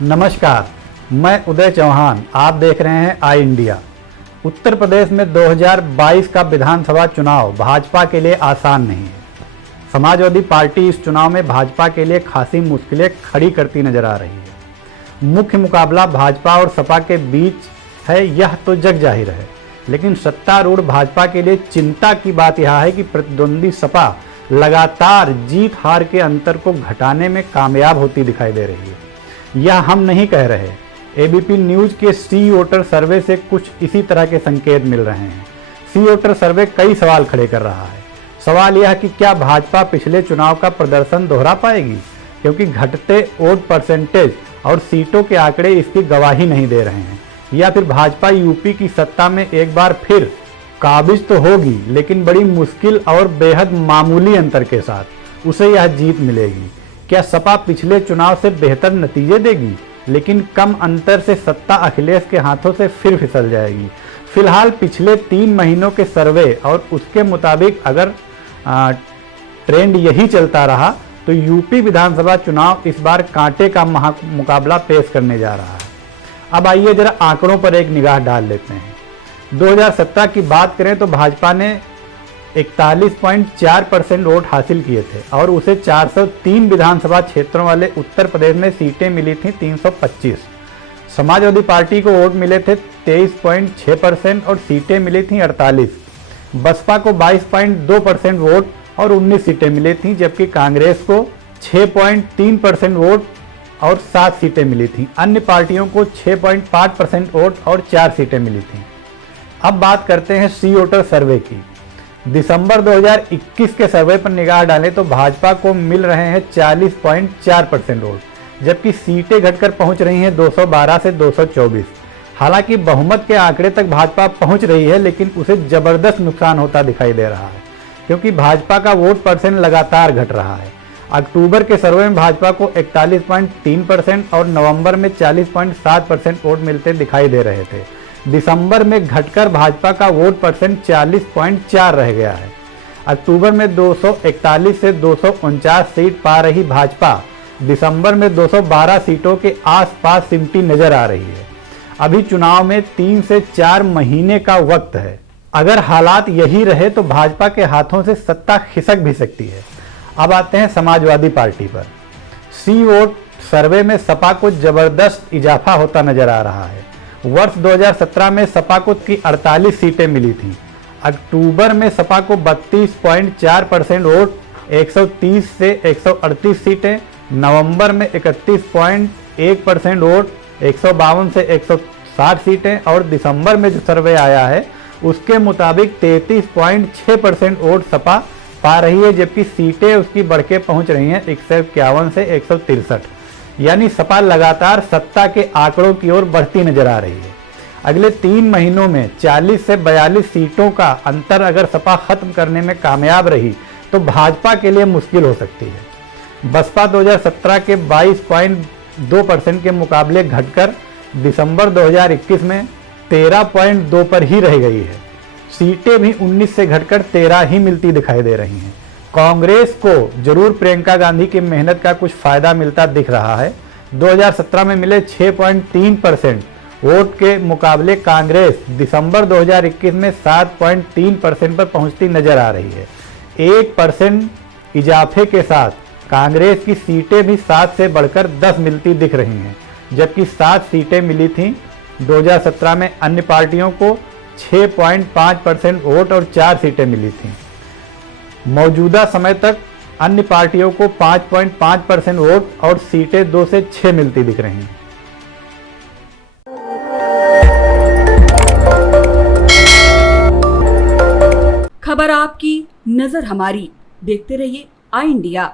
नमस्कार, मैं उदय चौहान। आप देख रहे हैं आई इंडिया। उत्तर प्रदेश में 2022 का विधानसभा चुनाव भाजपा के लिए आसान नहीं है। समाजवादी पार्टी इस चुनाव में भाजपा के लिए खासी मुश्किलें खड़ी करती नजर आ रही है। मुख्य मुकाबला भाजपा और सपा के बीच है, यह तो जग जाहिर है, लेकिन सत्तारूढ़ भाजपा के लिए चिंता की बात यह है कि प्रतिद्वंदी सपा लगातार जीत हार के अंतर को घटाने में कामयाब होती दिखाई दे रही है। यह हम नहीं कह रहे, एबीपी न्यूज के सी वोटर सर्वे से कुछ इसी तरह के संकेत मिल रहे हैं। सी वोटर सर्वे कई सवाल खड़े कर रहा है। सवाल यह कि क्या भाजपा पिछले चुनाव का प्रदर्शन दोहरा पाएगी, क्योंकि घटते वोट परसेंटेज और सीटों के आंकड़े इसकी गवाही नहीं दे रहे हैं, या फिर भाजपा यूपी की सत्ता में एक बार फिर काबिज तो होगी, लेकिन बड़ी मुश्किल और बेहद मामूली अंतर के साथ उसे यह जीत मिलेगी। क्या सपा पिछले चुनाव से बेहतर नतीजे देगी, लेकिन कम अंतर से सत्ता अखिलेश के हाथों से फिर फिसल जाएगी? फिलहाल पिछले 3 महीनों के सर्वे और उसके मुताबिक अगर ट्रेंड यही चलता रहा तो यूपी विधानसभा चुनाव इस बार कांटे का मुकाबला पेश करने जा रहा है। अब आइए जरा आंकड़ों पर एक निगाह डाल लेते हैं। 2017 की बात करें तो भाजपा ने 41.4% वोट हासिल किए थे और उसे 403 विधानसभा क्षेत्रों वाले उत्तर प्रदेश में सीटें मिली थी 325। समाजवादी पार्टी को वोट मिले थे 23.6% और सीटें मिली थी 48। बसपा को 22.2% वोट और 19 सीटें मिली थी, जबकि कांग्रेस को 6.3% वोट और 7 सीटें मिली थी। अन्य पार्टियों को 6.5% वोट और 4 सीटें मिली थी। अब बात करते हैं सी वोटर सर्वे की। दिसंबर 2021 के सर्वे पर निगाह डालें तो भाजपा को मिल रहे हैं 40.4% वोट, जबकि सीटें घटकर पहुंच रही हैं 212 से 224। हालांकि बहुमत के आंकड़े तक भाजपा पहुंच रही है, लेकिन उसे जबरदस्त नुकसान होता दिखाई दे रहा है, क्योंकि भाजपा का वोट परसेंट लगातार घट रहा है। अक्टूबर के सर्वे में भाजपा को 41.3% और नवंबर में 40.7% वोट मिलते दिखाई दे रहे थे। दिसंबर में घटकर भाजपा का वोट परसेंट 40.4 रह गया है। अक्टूबर में 241 से 249 सीट पा रही भाजपा दिसंबर में 212 सीटों के आसपास सिमटी नजर आ रही है। अभी चुनाव में 3 से 4 महीने का वक्त है। अगर हालात यही रहे तो भाजपा के हाथों से सत्ता खिसक भी सकती है। अब आते हैं समाजवादी पार्टी पर। सी वोट सर्वे में सपा को जबरदस्त इजाफा होता नजर आ रहा है। वर्ष 2017 में सपा को 48 सीटें मिली थी। अक्टूबर में सपा को 32.4% वोट, 130 से 138 सीटें। नवंबर में 31.1% वोट, 152 से 160 सीटें। और दिसंबर में जो सर्वे आया है उसके मुताबिक 33.6% वोट सपा पा रही है, जबकि सीटें उसकी बढ़ के पहुंच रही हैं 151 से 163। यानी सपा लगातार सत्ता के आंकड़ों की ओर बढ़ती नजर आ रही है। अगले 3 महीनों में 40 से 42 सीटों का अंतर अगर सपा खत्म करने में कामयाब रही तो भाजपा के लिए मुश्किल हो सकती है। बसपा 2017 के 22.2% के मुकाबले घटकर दिसंबर 2021 में 13.2 पर ही रह गई है। सीटें भी 19 से घटकर 13 ही मिलती दिखाई दे रही हैं। कांग्रेस को जरूर प्रियंका गांधी की मेहनत का कुछ फायदा मिलता दिख रहा है। 2017 में मिले 6.3% वोट के मुकाबले कांग्रेस दिसंबर 2021 में 7.3% पर पहुंचती नजर आ रही है। 1% इजाफे के साथ कांग्रेस की सीटें भी 7 से बढ़कर 10 मिलती दिख रही हैं, जबकि 7 सीटें मिली थीं 2017 में। अन्य पार्टियों को 6.5% वोट और 4 सीटें मिली थीं। मौजूदा समय तक अन्य पार्टियों को 5.5% वोट और सीटें 2 से 6 मिलती दिख रही हैं। खबर आपकी, नजर हमारी। देखते रहिए आई इंडिया।